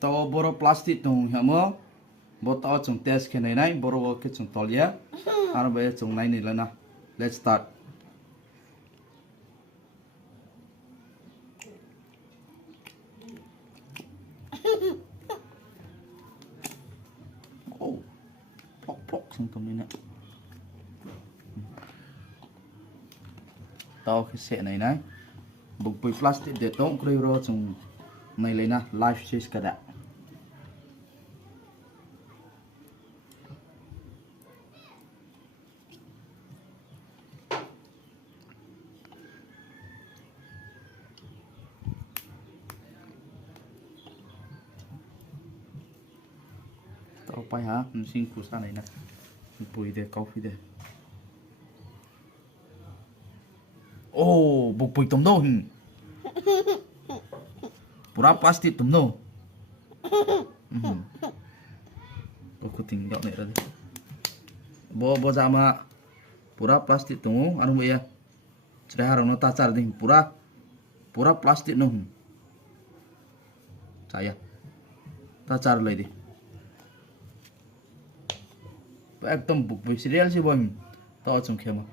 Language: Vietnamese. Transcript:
tao boro plastic tung yauhmo bo tao chung test khe nai boro ke chung tolya ar be chung nai ni lana. Let's start. Oh, pok sang tum ni na. Tao cái xe này này bục bụi plastic để tông kêu rồi chung này lấy na life size cả đã tao bay hả mình xin phụ sa này nè bụi để coffee để oh bục bụi tông đâu hình pura plastic tông đâu aku tinggal nih tadi bawa sama pura plastic tong anu ya sudah harus nota car ding pura plastic nong saya tacar lagi deh ekdom buk buk serial sih bang tau chung khema